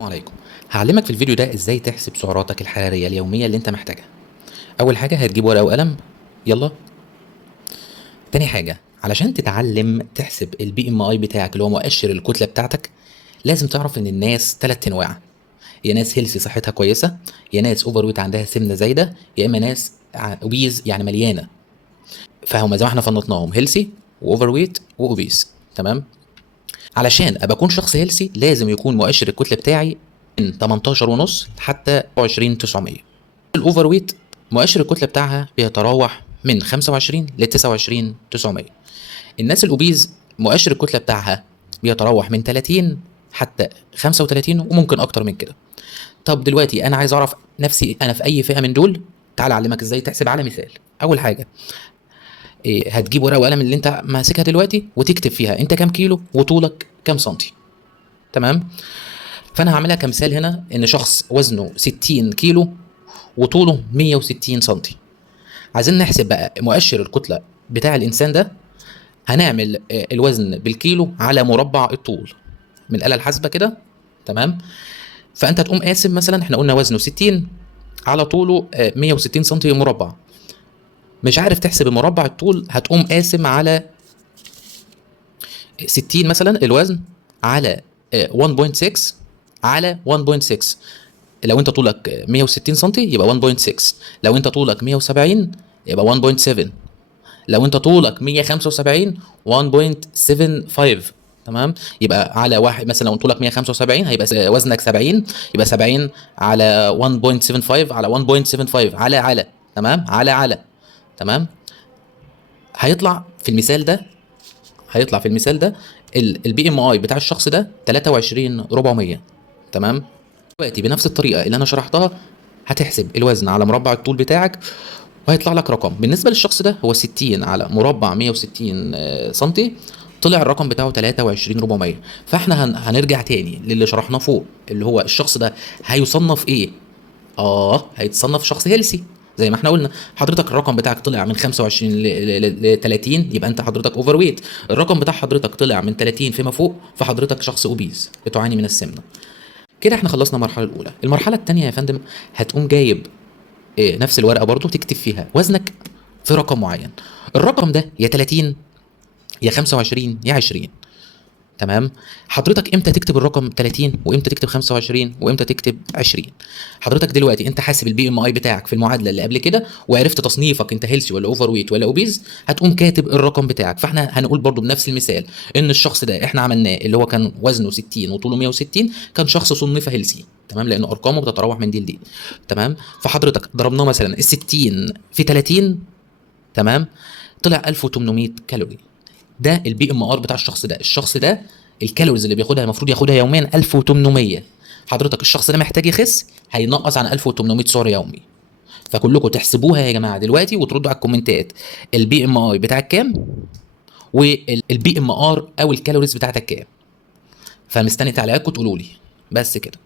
السلام عليكم. هعلمك في الفيديو ده ازاي تحسب سعراتك الحرارية اليومية اللي انت محتاجها. اول حاجة هتجيب ورقة وقلم. يلا. تاني حاجة علشان تتعلم تحسب البي ام اي بتاعك اللي هو مؤشر الكتلة بتاعتك، لازم تعرف ان الناس تلات انواع: يا ناس هيلثي صحتها كويسة، يا ناس اوفر ويت عندها سمنة زايدة، يا اما ناس اوبيز يعني مليانة. فهم زي ما احنا فنطناهم هيلثي واوفر ويت واوبيز. تمام. علشان ابقى اكون شخص هيلثي لازم يكون مؤشر الكتله بتاعي من 18 ونص حتى 20900. الاوفر ويت مؤشر الكتله بتاعها بيتراوح من 25 ل 29900. الناس الاوبيز مؤشر الكتله بتاعها بيتراوح من 30 حتى 35 وممكن اكتر من كده. طب دلوقتي انا عايز اعرف نفسي انا في اي فئه من دول. تعال اعلمك ازاي تحسب على مثال. اول حاجه هتجيب ورقه وقلم اللي انت ماسكها دلوقتي وتكتب فيها انت كام كيلو وطولك كام سنتي. تمام. فانا هعملها كمثال هنا ان شخص وزنه 60 كيلو وطوله 160 سنتي. عايزين نحسب بقى مؤشر الكتله بتاع الانسان ده. هنعمل الوزن بالكيلو على مربع الطول من الآلة الحاسبة كده. تمام. فانت تقوم قاسم، مثلا احنا قلنا وزنه 60 على طوله 160 سنتي مربع. مش عارف تحسب المربع الطول، هتقوم قاسم على 60 مثلا الوزن على 1.6 على 1.6. لو انت طولك 160 سم يبقى 1.6، لو انت طولك 170 يبقى 1.7، لو انت طولك 175 1.75. تمام. يبقى على واحد، مثلا لو طولك 175 هيبقى وزنك 70، يبقى 70 على 1.75 على 1.75 على تمام على. تمام. هيطلع في المثال ده هيطلع في المثال ده البي ام اي بتاع الشخص ده 23400. تمام. دلوقتي بنفس الطريقه اللي انا شرحتها هتحسب الوزن على مربع الطول بتاعك وهيطلع لك رقم. بالنسبه للشخص ده هو 60 على مربع 160 سنتي، طلع الرقم بتاعه 23400. فاحنا هنرجع تاني للي شرحناه فوق اللي هو الشخص ده هيصنف ايه. هيتصنف شخص هيلسي زي ما احنا قلنا. حضرتك الرقم بتاعك طلع من 25 ل 30، يبقى انت حضرتك اوفر ويت. الرقم بتاع حضرتك طلع من 30 فيما فوق، فحضرتك شخص اوبيز بتعاني من السمنه. كده احنا خلصنا المرحله الاولى. المرحله الثانيه يا فندم هتقوم جايب نفس الورقه برضو تكتب فيها وزنك في رقم معين. الرقم ده يا 30 يا 25 يا 20. تمام. حضرتك امتى تكتب الرقم 30 وامتى تكتب 25 وامتى تكتب 20؟ حضرتك دلوقتي انت حاسب البي ام اي بتاعك في المعادله اللي قبل كده وعرفت تصنيفك انت هيلثي ولا اوفر ويت ولا اوبيز، هتقوم كاتب الرقم بتاعك. فاحنا هنقول برضو بنفس المثال ان الشخص ده احنا عملناه اللي هو كان وزنه 60 وطوله 160، كان شخص صنف هيلثي. تمام. لان ارقامه بتتراوح من دي لدي. تمام. فحضرتك ضربناه مثلا ال 60 في 30. تمام. طلع 1800 كالوري. ده البي ام ار بتاع الشخص ده الكالوريز اللي بياخدها المفروض ياخدها يوميا 1800. حضرتك الشخص ده محتاج يخس، هينقص عن 1800 سعر يومي. فكلكم تحسبوها يا جماعه دلوقتي وتردوا على الكومنتات البي ام اي بتاعك كام والبي ام ار او الكالوريز بتاعتك كام. فمستني تعليقاتكم تقولوا لي. بس كده.